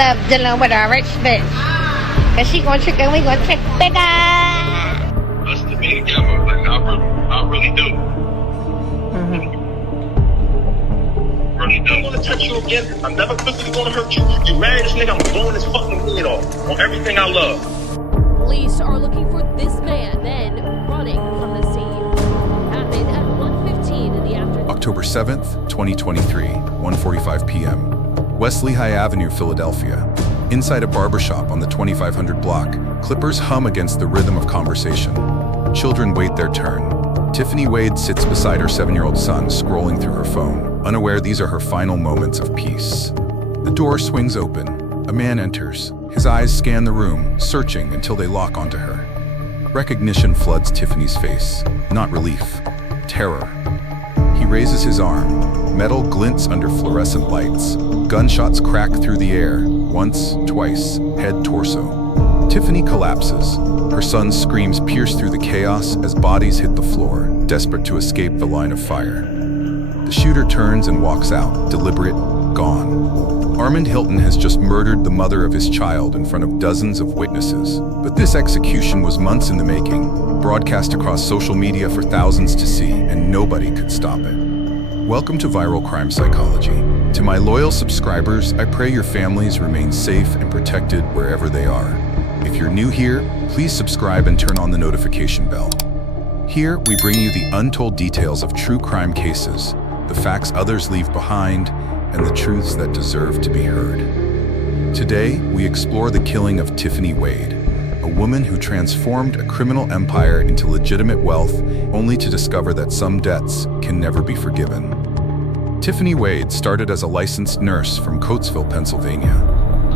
love dealing with a rich bitch. Cause she gonna trick and we gonna trick bigger. Us to be together, like I really do. Really do. I'm gonna touch you again. I'm never physically gonna hurt you. You married this nigga, I'm blowing his fucking head off on everything I love. Police are looking for this man, then running from the scene. Happened at 1:15 in the afternoon. October 7th, 2023, 1:45 p.m. West Lehigh Avenue, Philadelphia. Inside a barbershop on the 2500 block, clippers hum against the rhythm of conversation. Children wait their turn. Tiffany Wade sits beside her 7-year-old son, scrolling through her phone, unaware these are her final moments of peace. The door swings open. A man enters. His eyes scan the room, searching until they lock onto her. Recognition floods Tiffany's face. Not relief, terror. He raises his arm. Metal glints under fluorescent lights. Gunshots crack through the air. Once, twice, head, torso. Tiffany collapses. Her son's screams pierce through the chaos as bodies hit the floor, desperate to escape the line of fire. The shooter turns and walks out, deliberate, gone. Armond Hilton has just murdered the mother of his child in front of dozens of witnesses. But this execution was months in the making, broadcast across social media for thousands to see, and nobody could stop it. Welcome to Viral Crime Psychology. To my loyal subscribers, I pray your families remain safe and protected wherever they are. If you're new here, please subscribe and turn on the notification bell. Here, we bring you the untold details of true crime cases, the facts others leave behind, and the truths that deserve to be heard. Today, we explore the killing of Tiffany Wade, a woman who transformed a criminal empire into legitimate wealth, only to discover that some debts can never be forgiven. Tiffany Wade started as a licensed nurse from Coatesville, Pennsylvania.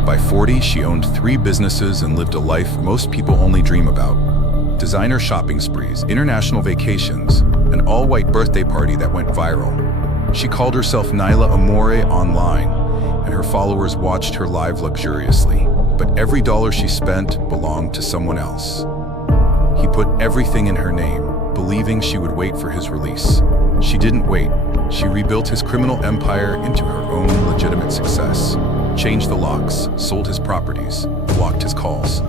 By 40, she owned 3 businesses and lived a life most people only dream about. Designer shopping sprees, international vacations, an all-white birthday party that went viral. She called herself Nyla Amore online, and her followers watched her live luxuriously. But every dollar she spent belonged to someone else. He put everything in her name, believing she would wait for his release. She didn't wait. She rebuilt his criminal empire into her own legitimate success. Changed the locks, sold his properties, blocked his calls.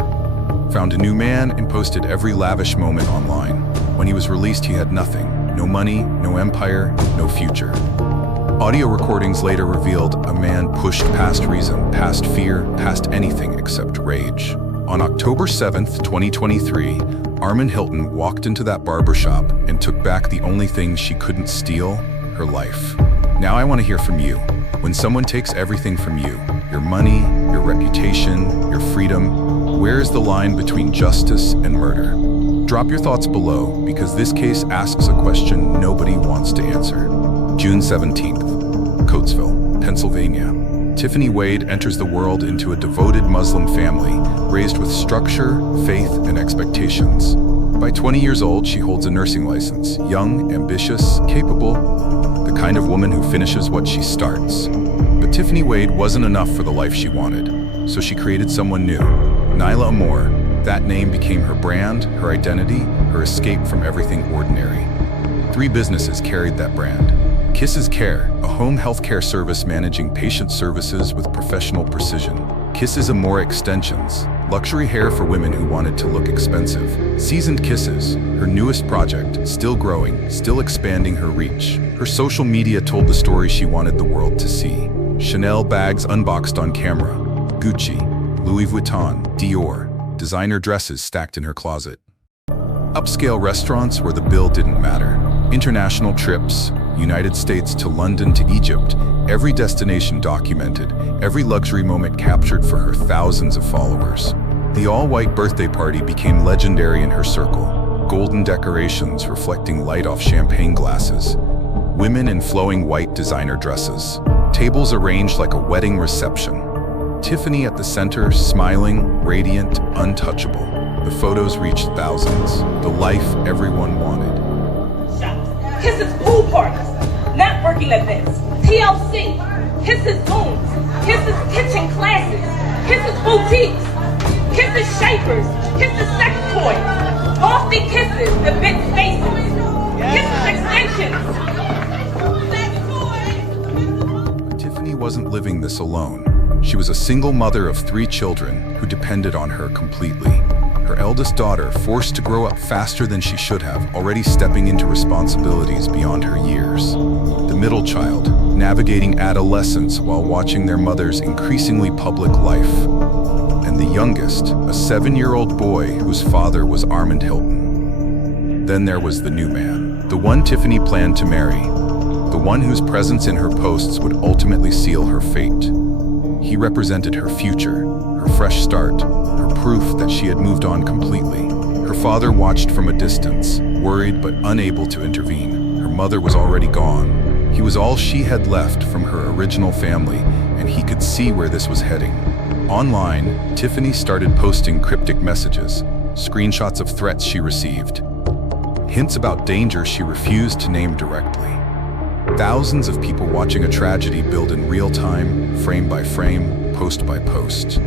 Found a new man and posted every lavish moment online. When he was released, he had nothing. No money, no empire, no future. Audio recordings later revealed a man pushed past reason, past fear, past anything except rage. On October 7th, 2023, Armen Hilton walked into that barbershop and took back the only thing she couldn't steal, her life. Now I want to hear from you. When someone takes everything from you, your money, your reputation, your freedom, where is the line between justice and murder? Drop your thoughts below, because this case asks a question nobody wants to answer. June 17th, Coatesville, Pennsylvania. Tiffany Wade enters the world into a devoted Muslim family, raised with structure, faith, and expectations. By 20 years old, she holds a nursing license, young, ambitious, capable, the kind of woman who finishes what she starts. But Tiffany Wade wasn't enough for the life she wanted, so she created someone new, Nyla Amore. That name became her brand, her identity, her escape from everything ordinary. 3 businesses carried that brand. Kisses Care, a home healthcare service managing patient services with professional precision. Kisses Amore Extensions, luxury hair for women who wanted to look expensive. Seasoned Kisses, her newest project, still growing, still expanding her reach. Her social media told the story she wanted the world to see. Chanel bags unboxed on camera. Gucci, Louis Vuitton, Dior, designer dresses stacked in her closet. Upscale restaurants where the bill didn't matter. International trips, United States to London to Egypt, every destination documented, every luxury moment captured for her thousands of followers. The all-white birthday party became legendary in her circle. Golden decorations reflecting light off champagne glasses. Women in flowing white designer dresses. Tables arranged like a wedding reception. Tiffany at the center, smiling, radiant, untouchable. The photos reached thousands. The life everyone wanted. Kisses pool parties, networking events, TLC, Kisses Zooms, Kisses kitchen classes, Kisses boutiques, Kisses shapers, Kisses sex toys, lofty kisses, event spaces, Kisses extensions. But Tiffany wasn't living this alone. She was a single mother of 3 children who depended on her completely. Her eldest daughter, forced to grow up faster than she should have, already stepping into responsibilities beyond her years. The middle child, navigating adolescence while watching their mother's increasingly public life. And the youngest, a 7-year-old boy whose father was Armond Hilton. Then there was the new man, the one Tiffany planned to marry, the one whose presence in her posts would ultimately seal her fate. He represented her future, her fresh start, her proof that she had moved on completely. Her father watched from a distance, worried but unable to intervene. Her mother was already gone. He was all she had left from her original family, and he could see where this was heading. Online, Tiffany started posting cryptic messages, screenshots of threats she received, hints about danger she refused to name directly. Thousands of people watching a tragedy build in real time, frame by frame, post by post.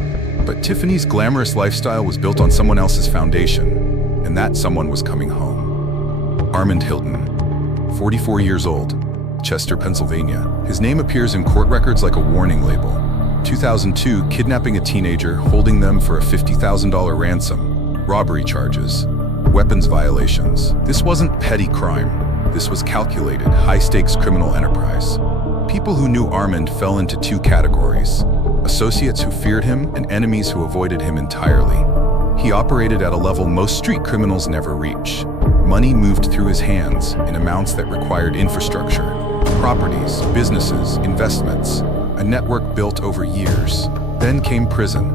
But Tiffany's glamorous lifestyle was built on someone else's foundation, and that someone was coming home. Armend Hilton, 44 years old, Chester, Pennsylvania. His name appears in court records like a warning label. 2002, kidnapping a teenager, holding them for a $50,000 ransom, robbery charges, weapons violations. This wasn't petty crime. This was calculated, high-stakes criminal enterprise. People who knew Armend fell into 2 categories: associates who feared him and enemies who avoided him entirely. He operated at a level most street criminals never reach. Money moved through his hands in amounts that required infrastructure, properties, businesses, investments, a network built over years. Then came prison,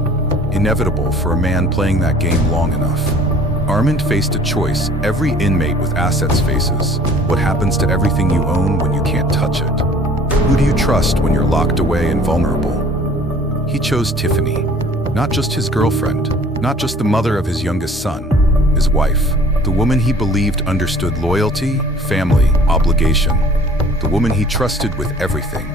inevitable for a man playing that game long enough. Armend faced a choice every inmate with assets faces. What happens to everything you own when you can't touch it? Who do you trust when you're locked away and vulnerable? He chose Tiffany, not just his girlfriend, not just the mother of his youngest son, his wife, the woman he believed understood loyalty, family, obligation, the woman he trusted with everything.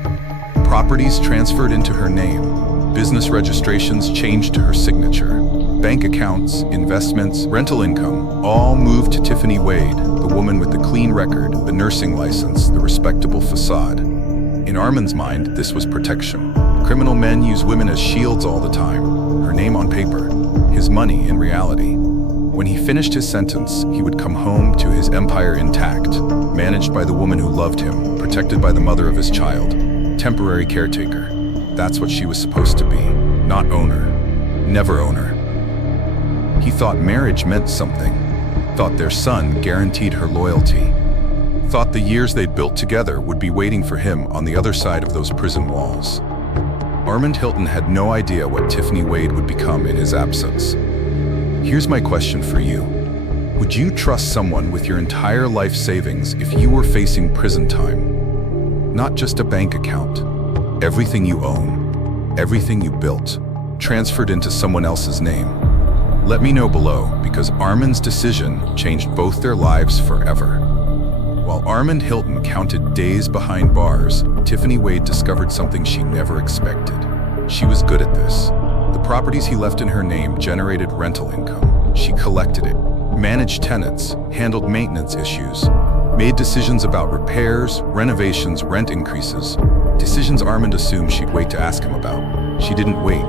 Properties transferred into her name, business registrations changed to her signature. Bank accounts, investments, rental income, all moved to Tiffany Wade, the woman with the clean record, the nursing license, the respectable facade. In Armend's mind, this was protection. Criminal men use women as shields all the time. Her name on paper, his money in reality. When he finished his sentence, he would come home to his empire intact, managed by the woman who loved him, protected by the mother of his child. Temporary caretaker. That's what she was supposed to be. Not owner. Never owner. He thought marriage meant something. Thought their son guaranteed her loyalty. Thought the years they'd built together would be waiting for him on the other side of those prison walls. Armend Hilton had no idea what Tiffany Wade would become in his absence. Here's my question for you. Would you trust someone with your entire life savings if you were facing prison time? Not just a bank account. Everything you own, everything you built, transferred into someone else's name. Let me know below, because Armend's decision changed both their lives forever. While Armend Hilton counted days behind bars, Tiffany Wade discovered something she never expected. She was good at this. The properties he left in her name generated rental income. She collected it, managed tenants, handled maintenance issues, made decisions about repairs, renovations, rent increases, decisions Armend assumed she'd wait to ask him about. She didn't wait.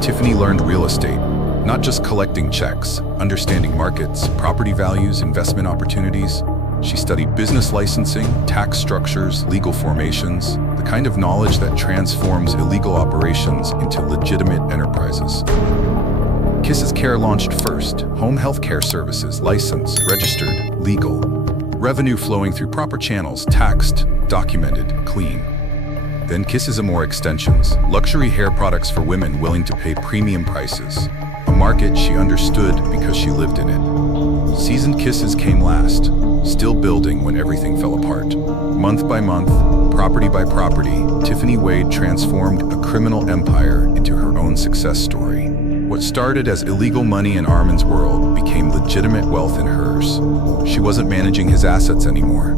Tiffany learned real estate, not just collecting checks, understanding markets, property values, investment opportunities. She studied business licensing, tax structures, legal formations, the kind of knowledge that transforms illegal operations into legitimate enterprises. Kiss's Care launched first. Home health care services, licensed, registered, legal. Revenue flowing through proper channels, taxed, documented, clean. Then Kiss's Amore extensions, luxury hair products for women willing to pay premium prices. A market she understood because she lived in it. Seasoned Kisses came last, still building when everything fell apart. Month by month, property by property, Tiffany Wade transformed a criminal empire into her own success story. What started as illegal money in Armend's world became legitimate wealth in hers. She wasn't managing his assets anymore.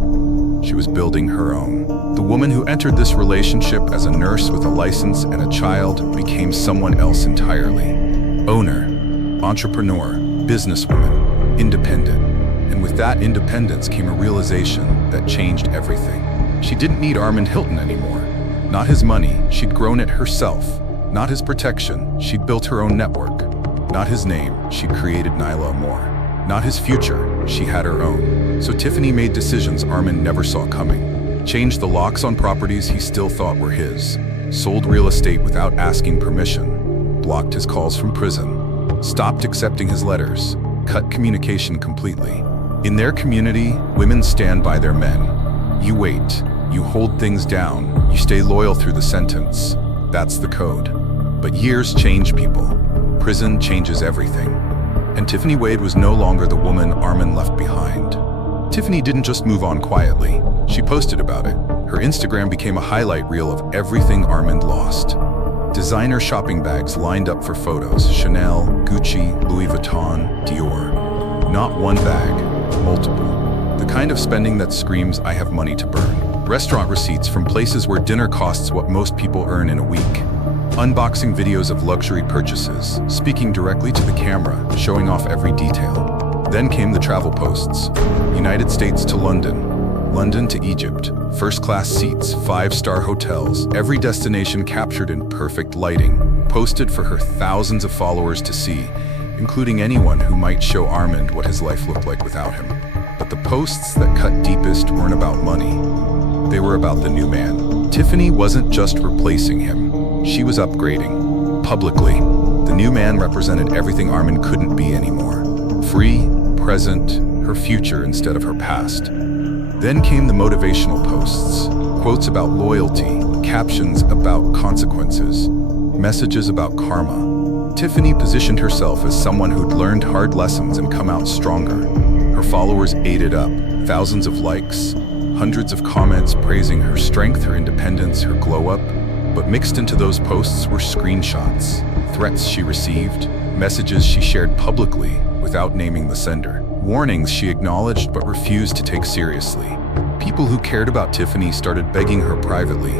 She was building her own. The woman who entered this relationship as a nurse with a license and a child became someone else entirely. Owner, entrepreneur, businesswoman, independent. And with that independence came a realization that changed everything. She didn't need Armend Hilton anymore. Not his money, she'd grown it herself. Not his protection, she'd built her own network. Not his name, she'd created Nyla Amore. Not his future, she had her own. So Tiffany made decisions Armen never saw coming. Changed the locks on properties he still thought were his. Sold real estate without asking permission. Blocked his calls from prison. Stopped accepting his letters. Cut communication completely. In their community, women stand by their men. You wait. You hold things down. You stay loyal through the sentence. That's the code. But years change people. Prison changes everything. And Tiffany Wade was no longer the woman Armen left behind. Tiffany didn't just move on quietly. She posted about it. Her Instagram became a highlight reel of everything Armen lost. Designer shopping bags lined up for photos. Chanel, Gucci, Louis Vuitton, Dior. Not one bag, multiple. The kind of spending that screams, I have money to burn. Restaurant receipts from places where dinner costs what most people earn in a week. Unboxing videos of luxury purchases, speaking directly to the camera, showing off every detail. Then came the travel posts. United States to London, London to Egypt, first-class seats, 5-star hotels, every destination captured in perfect lighting, posted for her thousands of followers to see, including anyone who might show Armond what his life looked like without him. But the posts that cut deepest weren't about money. They were about the new man. Tiffany wasn't just replacing him. She was upgrading. Publicly, the new man represented everything Armen couldn't be anymore. Free, present, her future instead of her past. Then came the motivational posts. Quotes about loyalty, captions about consequences, messages about karma. Tiffany positioned herself as someone who'd learned hard lessons and come out stronger. Her followers ate it up. Thousands of likes, hundreds of comments praising her strength, her independence, her glow-up. But mixed into those posts were screenshots, threats she received, messages she shared publicly without naming the sender, warnings she acknowledged but refused to take seriously. People who cared about Tiffany started begging her privately.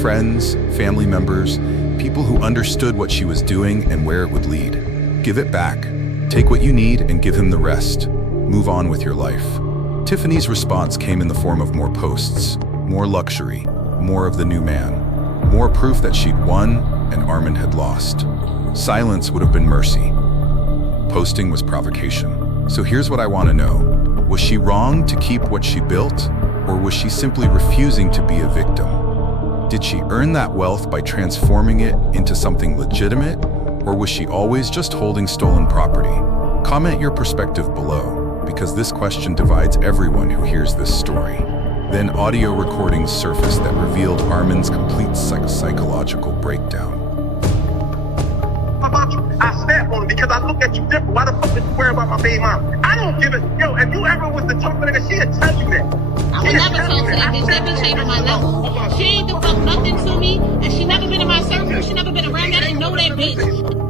Friends, family members, people who understood what she was doing and where it would lead. Give it back. Take what you need and give him the rest. Move on with your life. Tiffany's response came in the form of more posts, more luxury, more of the new man. More proof that she'd won and Armen had lost. Silence would have been mercy. Posting was provocation. So here's what I want to know. Was she wrong to keep what she built, or was she simply refusing to be a victim? Did she earn that wealth by transforming it into something legitimate, or was she always just holding stolen property? Comment your perspective below, because this question divides everyone who hears this story. Then audio recordings surfaced that revealed Armen's complete psychological breakdown. About you, I snap on it because I look at you different. Why the fuck did you worry about my baby mom? I don't give it. Yo, if you ever was the talk nigga, she'd tell you that. I would never talk to that bitch. That bitch ain't on my level. She ain't done nothing to me, and she never been in my circle. She never been around. I didn't know that bitch.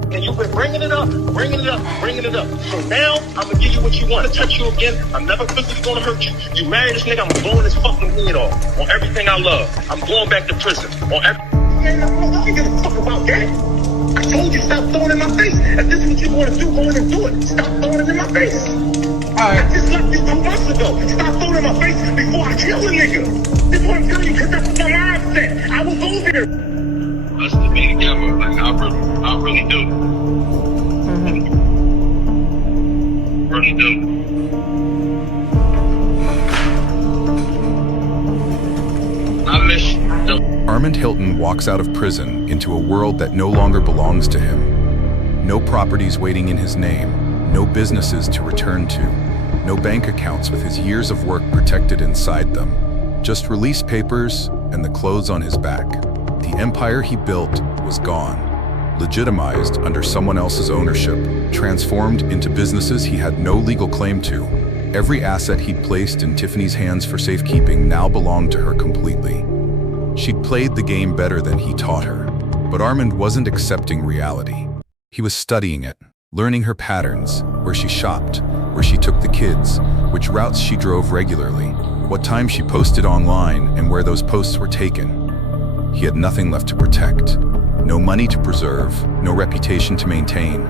And you've been bringing it up, bringing it up, bringing it up. So now, I'm gonna give you what you want. To touch you again, I'm never physically gonna hurt you. You marry this nigga, I'm blowing his fucking head off. On everything I love. I'm going back to prison. On every... Man, I don't give a fuck about that. I told you, stop throwing it in my face. If this is what you want to do, go in and do it. Stop throwing it in my face. I just left you 2 months ago. Stop throwing it in my face before I kill the nigga. This is what I'm telling you, because that's what my mindset. I was over there. Us to be together, like I really do. Really do. I miss you. Armond Hilton walks out of prison into a world that no longer belongs to him. No properties waiting in his name, no businesses to return to, no bank accounts with his years of work protected inside them. Just release papers and the clothes on his back. The empire he built was gone, legitimized under someone else's ownership, transformed into businesses he had no legal claim to. Every asset he'd placed in Tiffany's hands for safekeeping now belonged to her completely. She'd played the game better than he taught her, but Armond wasn't accepting reality. He was studying it, learning her patterns, where she shopped, where she took the kids, which routes she drove regularly, what time she posted online, and where those posts were taken. He had nothing left to protect, no money to preserve, no reputation to maintain,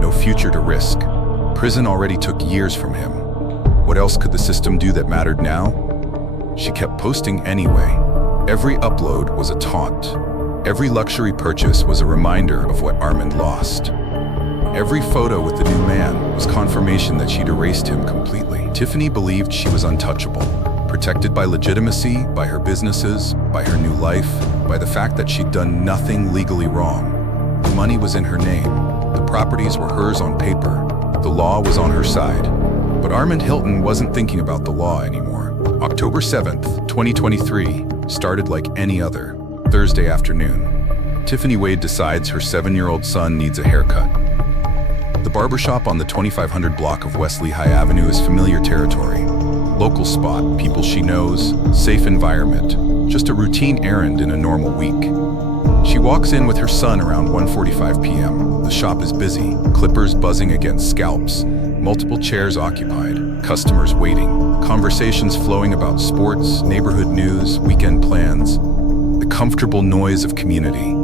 no future to risk. Prison already took years from him. What else could the system do that mattered now? She kept posting anyway. Every upload was a taunt. Every luxury purchase was a reminder of what Armond lost. Every photo with the new man was confirmation that she'd erased him completely. Tiffany believed she was untouchable, protected by legitimacy, by her businesses, by her new life, by the fact that she'd done nothing legally wrong. The money was in her name. The properties were hers on paper. The law was on her side. But Armend Hilton wasn't thinking about the law anymore. October 7th, 2023, started like any other Thursday afternoon. Tiffany Wade decides her 7-year-old son needs a haircut. The barbershop on the 2500 block of West Lehigh Avenue is familiar territory. Local spot, people she knows, safe environment, just a routine errand in a normal week. She walks in with her son around 1:45 p.m. The shop is busy, clippers buzzing against scalps, multiple chairs occupied, customers waiting, conversations flowing about sports, neighborhood news, weekend plans, the comfortable noise of community.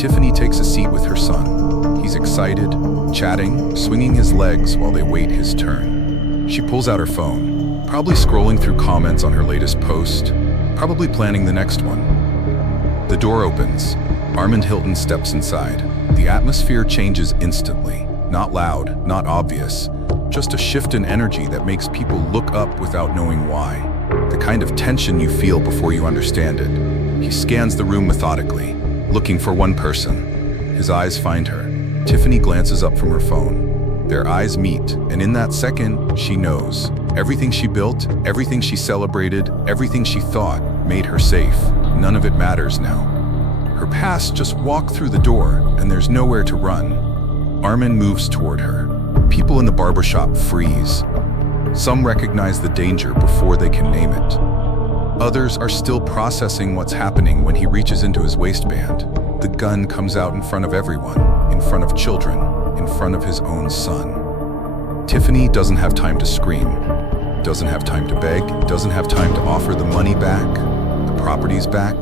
Tiffany takes a seat with her son. He's excited, chatting, swinging his legs while they wait his turn. She pulls out her phone, probably scrolling through comments on her latest post, probably planning the next one. The door opens. Armend Hilton steps inside. The atmosphere changes instantly. Not loud, not obvious, just a shift in energy that makes people look up without knowing why. The kind of tension you feel before you understand it. He scans the room methodically, looking for one person. His eyes find her. Tiffany glances up from her phone. Their eyes meet, and in that second, she knows. Everything she built, everything she celebrated, everything she thought made her safe. None of it matters now. Her past just walked through the door, and there's nowhere to run. Armen moves toward her. People in the barbershop freeze. Some recognize the danger before they can name it. Others are still processing what's happening when he reaches into his waistband. The gun comes out in front of everyone, in front of children, in front of his own son. Tiffany doesn't have time to scream, doesn't have time to beg, doesn't have time to offer the money back, the properties back,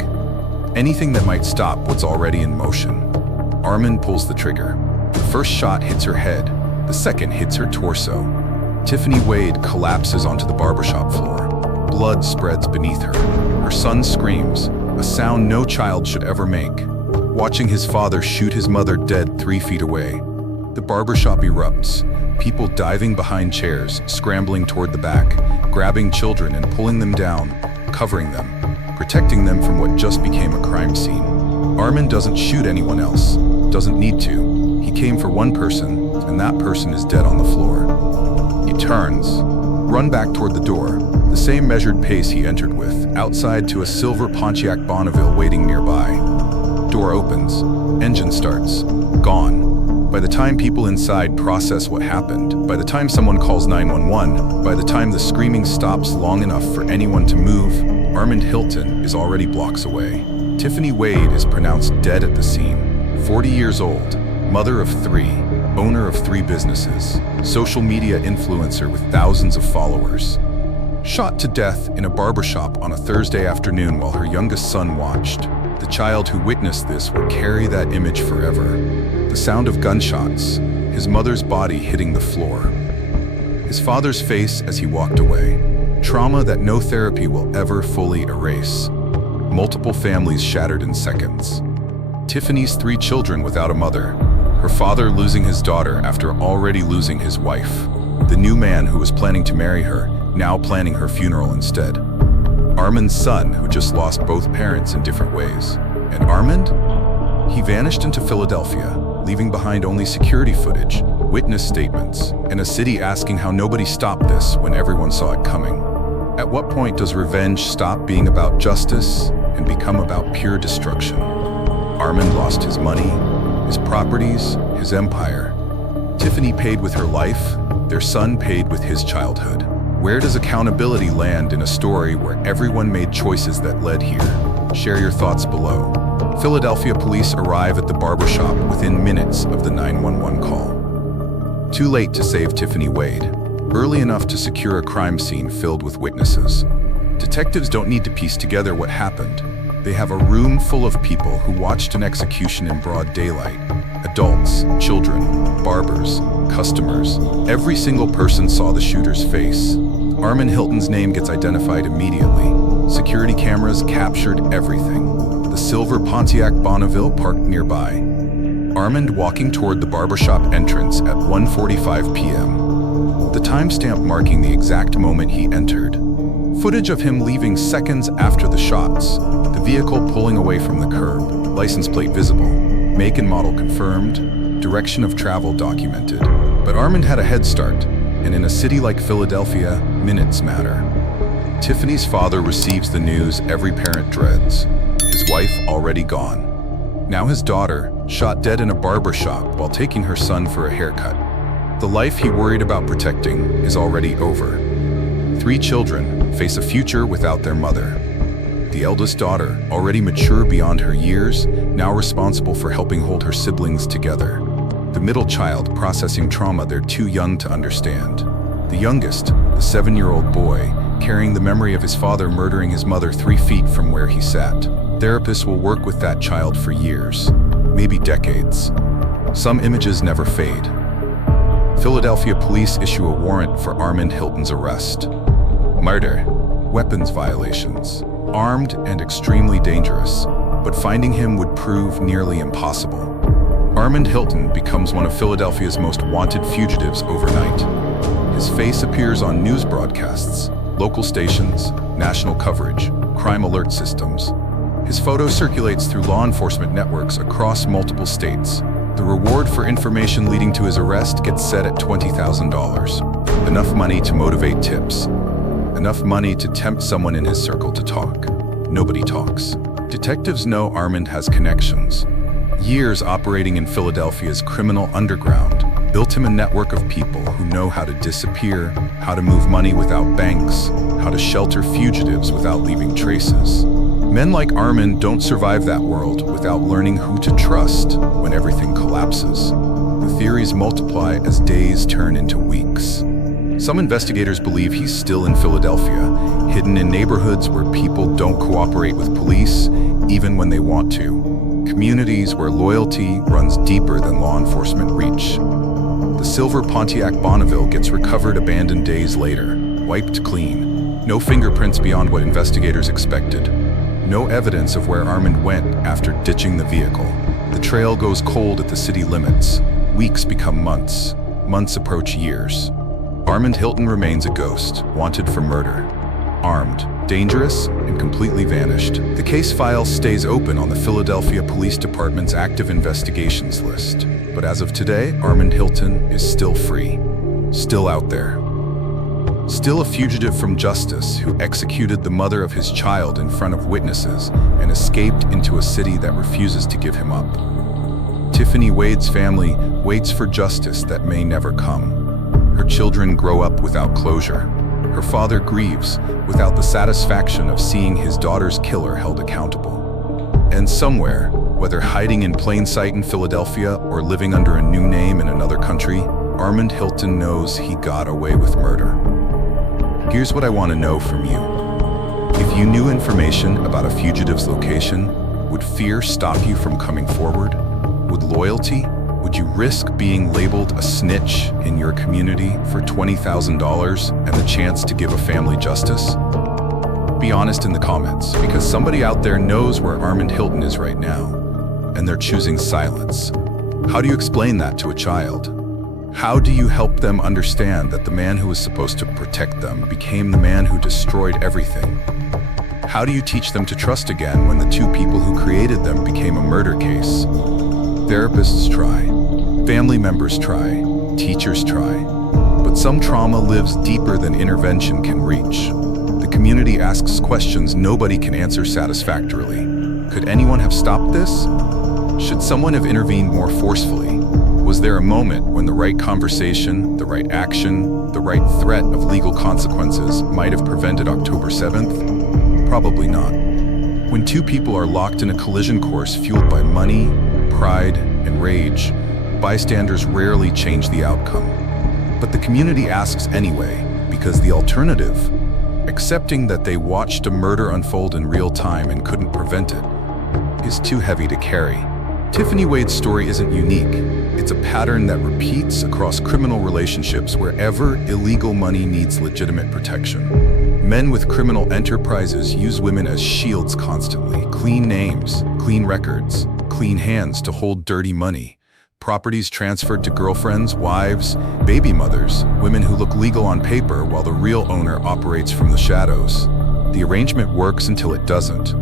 anything that might stop what's already in motion. Armen pulls the trigger. The first shot hits her head, the second hits her torso. Tiffany Wade collapses onto the barbershop floor. Blood spreads beneath her. Her son screams, a sound no child should ever make, watching his father shoot his mother dead 3 feet away. The barbershop erupts, people diving behind chairs, scrambling toward the back, grabbing children and pulling them down, covering them, protecting them from what just became a crime scene. Armen doesn't shoot anyone else, doesn't need to. He came for one person, and that person is dead on the floor. He turns, run back toward the door, the same measured pace he entered with, outside to a silver Pontiac Bonneville waiting nearby. Door opens, engine starts, gone. By the time people inside process what happened, by the time someone calls 911, by the time the screaming stops long enough for anyone to move, Armend Hilton is already blocks away. Tiffany Wade is pronounced dead at the scene. 40 years old, mother of 3, owner of 3 businesses, social media influencer with thousands of followers. Shot to death in a barbershop on a Thursday afternoon while her youngest son watched. The child who witnessed this will carry that image forever. The sound of gunshots, his mother's body hitting the floor. His father's face as he walked away. Trauma that no therapy will ever fully erase. Multiple families shattered in seconds. Tiffany's 3 children without a mother. Her father losing his daughter after already losing his wife. The new man who was planning to marry her, now planning her funeral instead. Armen's son, who just lost both parents in different ways. And Armend? He vanished into Philadelphia, leaving behind only security footage, witness statements, and a city asking how nobody stopped this when everyone saw it coming. At what point does revenge stop being about justice and become about pure destruction? Armend lost his money, his properties, his empire. Tiffany paid with her life, their son paid with his childhood. Where does accountability land in a story where everyone made choices that led here? Share your thoughts below. Philadelphia police arrive at the barbershop within minutes of the 911 call. Too late to save Tiffany Wade. Early enough to secure a crime scene filled with witnesses. Detectives don't need to piece together what happened. They have a room full of people who watched an execution in broad daylight. Adults, children, barbers, customers. Every single person saw the shooter's face. Armen Hilton's name gets identified immediately. Security cameras captured everything. The silver Pontiac Bonneville parked nearby. Armond walking toward the barbershop entrance at 1:45 p.m. The timestamp marking the exact moment he entered. Footage of him leaving seconds after the shots. The vehicle pulling away from the curb. License plate visible. Make and model confirmed. Direction of travel documented. But Armond had a head start, and in a city like Philadelphia, minutes matter. Tiffany's father receives the news every parent dreads. His wife already gone. Now his daughter, shot dead in a barbershop while taking her son for a haircut. The life he worried about protecting is already over. 3 children face a future without their mother. The eldest daughter, already mature beyond her years, now responsible for helping hold her siblings together. The middle child processing trauma they're too young to understand. The youngest, the 7-year-old boy, carrying the memory of his father murdering his mother 3 feet from where he sat. Therapists will work with that child for years, maybe decades. Some images never fade. Philadelphia police issue a warrant for Armend Hilton's arrest. Murder, weapons violations, armed and extremely dangerous, but finding him would prove nearly impossible. Armend Hilton becomes one of Philadelphia's most wanted fugitives overnight. His face appears on news broadcasts, local stations, national coverage, crime alert systems. His photo circulates through law enforcement networks across multiple states. The reward for information leading to his arrest gets set at $20,000. Enough money to motivate tips. Enough money to tempt someone in his circle to talk. Nobody talks. Detectives know Armond has connections. Years operating in Philadelphia's criminal underground built him a network of people who know how to disappear, how to move money without banks, how to shelter fugitives without leaving traces. Men like Armond don't survive that world without learning who to trust when everything collapses. The theories multiply as days turn into weeks. Some investigators believe he's still in Philadelphia, hidden in neighborhoods where people don't cooperate with police, even when they want to. Communities where loyalty runs deeper than law enforcement reach. The silver Pontiac Bonneville gets recovered abandoned days later, wiped clean. No fingerprints beyond what investigators expected. No evidence of where Armond went after ditching the vehicle. The trail goes cold at the city limits. Weeks become months. Months approach years. Armend Hilton remains a ghost, wanted for murder. Armed, dangerous, and completely vanished. The case file stays open on the Philadelphia Police Department's active investigations list. But as of today, Armend Hilton is still free. Still out there. Still a fugitive from justice who executed the mother of his child in front of witnesses and escaped into a city that refuses to give him up. Tiffany Wade's family waits for justice that may never come. Her children grow up without closure. Her father grieves without the satisfaction of seeing his daughter's killer held accountable. And somewhere, whether hiding in plain sight in Philadelphia or living under a new name in another country, Armend Hilton knows he got away with murder. Here's what I want to know from you. If you knew information about a fugitive's location, would fear stop you from coming forward? Would loyalty? Would you risk being labeled a snitch in your community for $20,000 and the chance to give a family justice? Be honest in the comments, because somebody out there knows where Armend Hilton is right now, and they're choosing silence. How do you explain that to a child? How do you help them understand that the man who was supposed to protect them became the man who destroyed everything? How do you teach them to trust again when the two people who created them became a murder case? Therapists try, family members try, teachers try, but some trauma lives deeper than intervention can reach. The community asks questions nobody can answer satisfactorily. Could anyone have stopped this? Should someone have intervened more forcefully? Was there a moment when the right conversation, the right action, the right threat of legal consequences might have prevented October 7th? Probably not. When two people are locked in a collision course fueled by money, pride, and rage, bystanders rarely change the outcome. But the community asks anyway, because the alternative, accepting that they watched a murder unfold in real time and couldn't prevent it, is too heavy to carry. Tiffany Wade's story isn't unique. It's a pattern that repeats across criminal relationships wherever illegal money needs legitimate protection. Men with criminal enterprises use women as shields constantly. Clean names, clean records, clean hands to hold dirty money. Properties transferred to girlfriends, wives, baby mothers, women who look legal on paper while the real owner operates from the shadows. The arrangement works until it doesn't.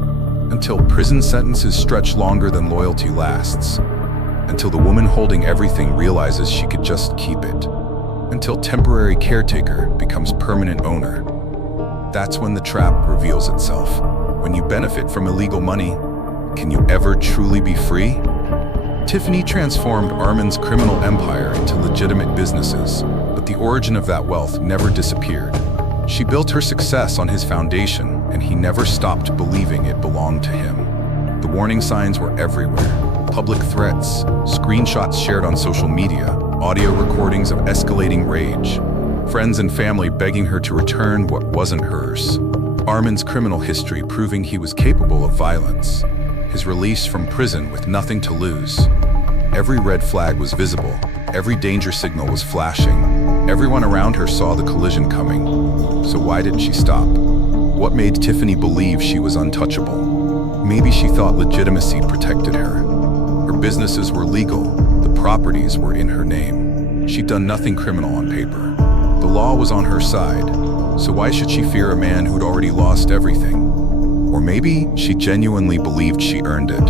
Until prison sentences stretch longer than loyalty lasts. Until the woman holding everything realizes she could just keep it. Until temporary caretaker becomes permanent owner. That's when the trap reveals itself. When you benefit from illegal money, can you ever truly be free? Tiffany transformed Armen's criminal empire into legitimate businesses, but the origin of that wealth never disappeared. She built her success on his foundation, and he never stopped believing it belonged to him. The warning signs were everywhere. Public threats, screenshots shared on social media, audio recordings of escalating rage, friends and family begging her to return what wasn't hers. Armen's criminal history proving he was capable of violence. His release from prison with nothing to lose. Every red flag was visible. Every danger signal was flashing. Everyone around her saw the collision coming. So why didn't she stop? What made Tiffany believe she was untouchable? Maybe she thought legitimacy protected her. Her businesses were legal. The properties were in her name. She'd done nothing criminal on paper. The law was on her side. So why should she fear a man who'd already lost everything? Or maybe she genuinely believed she earned it.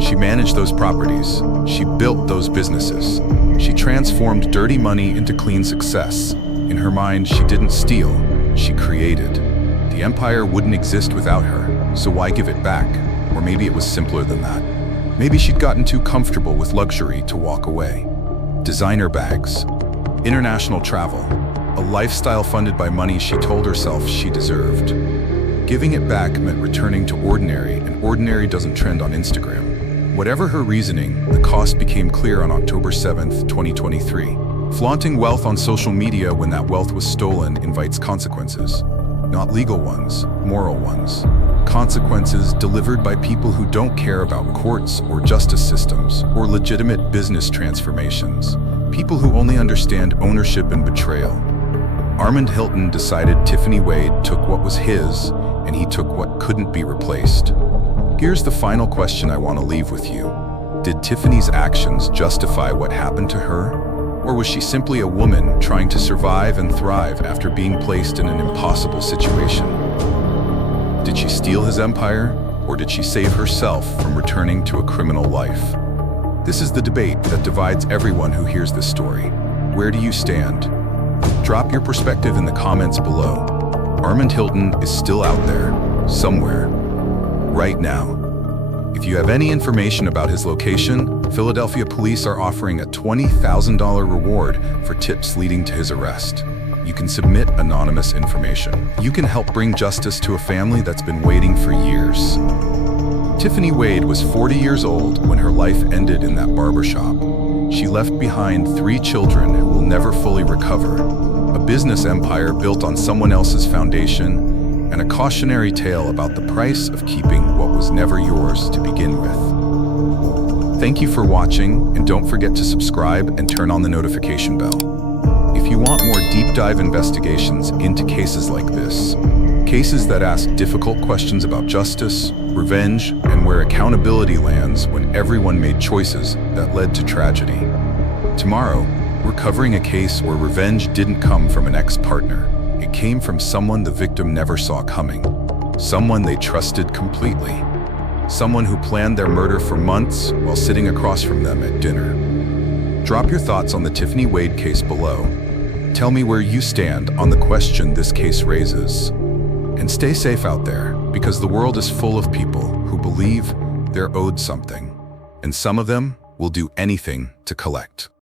She managed those properties. She built those businesses. She transformed dirty money into clean success. In her mind, she didn't steal, she created. The empire wouldn't exist without her, so why give it back? Or maybe it was simpler than that. Maybe she'd gotten too comfortable with luxury to walk away. Designer bags, international travel, a lifestyle funded by money she told herself she deserved. Giving it back meant returning to ordinary, and ordinary doesn't trend on Instagram. Whatever her reasoning, the cost became clear on October 7th, 2023. Flaunting wealth on social media when that wealth was stolen invites consequences. Not legal ones, moral ones. Consequences delivered by people who don't care about courts or justice systems or legitimate business transformations. People who only understand ownership and betrayal. Armond Hilton decided Tiffany Wade took what was his, and he took what couldn't be replaced. Here's the final question I want to leave with you. Did Tiffany's actions justify what happened to her? Or was she simply a woman trying to survive and thrive after being placed in an impossible situation? Did she steal his empire, or did she save herself from returning to a criminal life? This is the debate that divides everyone who hears this story. Where do you stand? Drop your perspective in the comments below. Armend Hilton is still out there, somewhere, right now. If you have any information about his location, Philadelphia police are offering a $20,000 reward for tips leading to his arrest. You can submit anonymous information. You can help bring justice to a family that's been waiting for years. Tiffany Wade was 40 years old when her life ended in that barbershop. She left behind 3 children who will never fully recover, a business empire built on someone else's foundation, and a cautionary tale about the price of keeping what was never yours to begin with. Thank you for watching, and don't forget to subscribe and turn on the notification bell. If you want more deep dive investigations into cases like this, cases that ask difficult questions about justice, revenge, and where accountability lands when everyone made choices that led to tragedy. Tomorrow, we're covering a case where revenge didn't come from an ex-partner. It came from someone the victim never saw coming. Someone they trusted completely. Someone who planned their murder for months while sitting across from them at dinner. Drop your thoughts on the Tiffany Wade case below. Tell me where you stand on the question this case raises. And stay safe out there, because the world is full of people who believe they're owed something, and some of them will do anything to collect.